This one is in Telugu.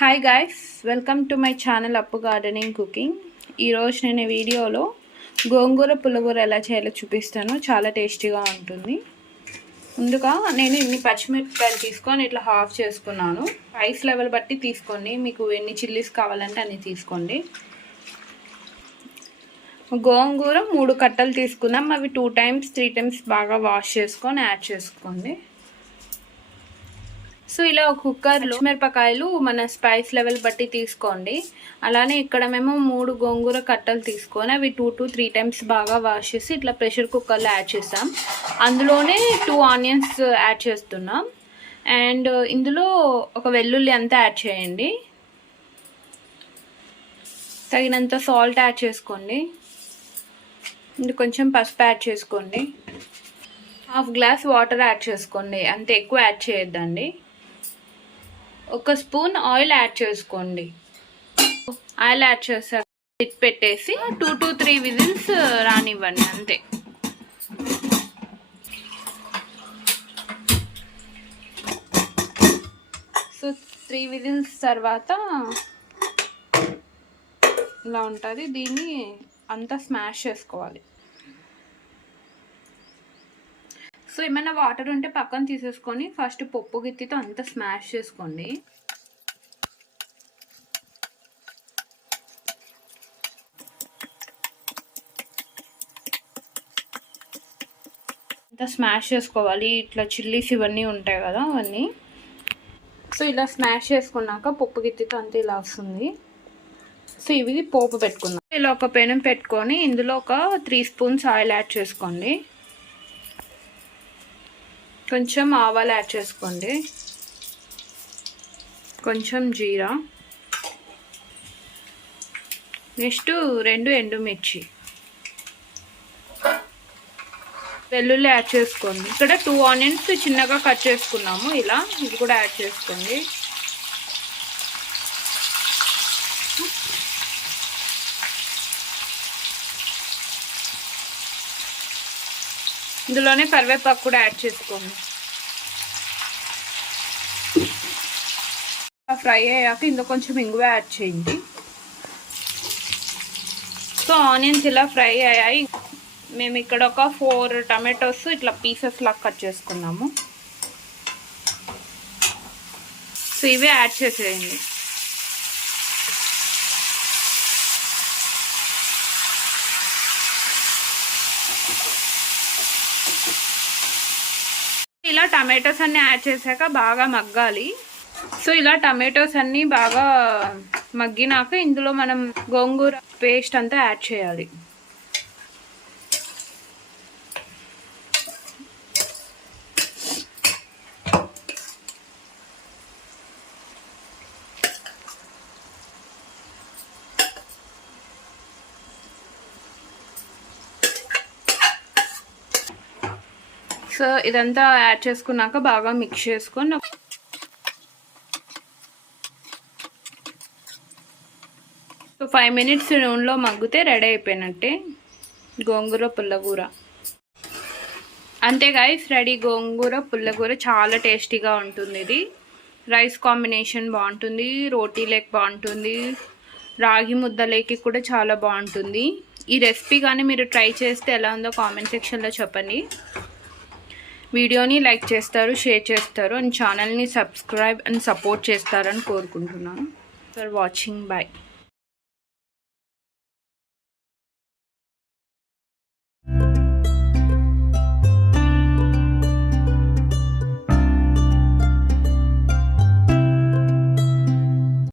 Hi guys welcome to my channel Appu gardening cooking ఈరోజు నేను వీడియోలో గోంగూర పుల్లగూర ఎలా చేయాలో చూపిస్తాను. చాలా టేస్టీగా ఉంటుంది. ముందుగా నేను ఇన్ని పచ్చిమిరపకాయలు తీసుకొని ఇట్లా హాఫ్ చేసుకున్నాను. రైస్ లెవెల్ బట్టి తీసుకోండి. మీకు ఎన్ని చిల్లీస్ కావాలంటే అన్ని తీసుకోండి. గోంగూర మూడు కట్టలు తీసుకుందాం. అవి టూ టైమ్స్ త్రీ టైమ్స్ బాగా వాష్ చేసుకొని యాడ్ చేసుకోండి. సో ఇలా ఒక కుక్కర్లో మిరపకాయలు మన స్పైస్ లెవెల్ బట్టి తీసుకోండి. అలానే ఇక్కడ మేము మూడు గోంగూర కట్టలు తీసుకొని అవి టూ టు త్రీ టైమ్స్ బాగా వాష్ చేసి ఇట్లా ప్రెషర్ కుక్కర్లో యాడ్ చేస్తాం. అందులోనే టూ ఆనియన్స్ యాడ్ చేస్తున్నాం. అండ్ ఇందులో ఒక వెల్లుల్లి అంతా యాడ్ చేయండి. తగినంత సాల్ట్ యాడ్ చేసుకోండి. ఇందు కొంచెం పసుపు యాడ్ చేసుకోండి. హాఫ్ గ్లాస్ వాటర్ యాడ్ చేసుకోండి. అంత ఎక్కువ యాడ్ చేయొద్దండి. ఒక స్పూన్ ఆయిల్ యాడ్ చేసుకోండి. ఆయిల్ యాడ్ చేసాక లిట్ పెట్టేసి టూ టు త్రీ విజిల్స్ రానివ్వండి అంతే. సో త్రీ విజిల్స్ తర్వాత ఇలా ఉంటుంది. దీన్ని అంతా స్మాష్ చేసుకోవాలి. సో ఏమైనా వాటర్ ఉంటే పక్కన తీసేసుకొని ఫస్ట్ పప్పు గిత్తితో అంతా స్మాష్ చేసుకోండి. అంతా స్మాష్ చేసుకోవాలి. ఇట్లా చిల్లీస్ ఇవన్నీ ఉంటాయి కదా అవన్నీ. సో ఇలా స్మాష్ చేసుకున్నాక పప్పు గిత్తితో అంతా ఇలా వస్తుంది. సో ఇవి పోపు పెట్టుకుందాం. ఇలా ఒక పెనం పెట్టుకొని ఇందులో ఒక త్రీ స్పూన్స్ ఆయిల్ యాడ్ చేసుకోండి. కొంచెం ఆవాలు యాడ్ చేసుకోండి. కొంచెం జీరా. నెక్స్ట్ రెండు ఎండుమిర్చి. వెల్లుల్లి యాడ్ చేసుకోండి. ఇక్కడ టూ ఆనియన్స్ చిన్నగా కట్ చేసుకున్నాము. ఇలా ఇది కూడా యాడ్ చేసుకోండి. ఇందులోనే కరివేపాకు కూడా యాడ్ చేసుకోండి. ఫ్రై అయ్యాక ఇందులో కొంచెం ఇంగువ యాడ్ చేయండి. సో ఆనియన్స్ ఇలా ఫ్రై అయ్యాయి. మేము ఇక్కడ ఒక ఫోర్ టమాటోస్ ఇట్లా పీసెస్ లాగా కట్ చేసుకున్నాము. సో ఇవే యాడ్ చేసేయండి. ఇలా టమాటోస్ అన్నీ యాడ్ చేశాక బాగా మగ్గాలి. సో ఇలా టమాటోస్ అన్నీ బాగా మగ్గినాక ఇందులో మనం గోంగూర పేస్ట్ అంతా యాడ్ చేయాలి. సో ఇదంతా యాడ్ చేసుకున్నాక బాగా మిక్స్ చేసుకొని సో ఫైవ్ మినిట్స్ నూనెలో మగ్గితే రెడీ అయిపోయినట్టే గోంగూర పుల్లగూర అంతే గాయస్ రెడీ గోంగూర పుల్లగూర చాలా టేస్టీగా ఉంటుంది ఇది. రైస్ కాంబినేషన్ బాగుంటుంది రోటీ లేక్ బాగుంటుంది రాగి ముద్దలేకి కూడా చాలా బాగుంటుంది. ఈ రెసిపీ కానీ మీరు ట్రై చేస్తే ఎలా ఉందో కామెంట్ సెక్షన్లో చెప్పండి. వీడియోని లైక్ చేస్తారు షేర్ చేస్తారు అండ్ ఛానల్ని సబ్స్క్రైబ్ అండ్ సపోర్ట్ చేస్తారని కోరుకుంటున్నాను. For watching bye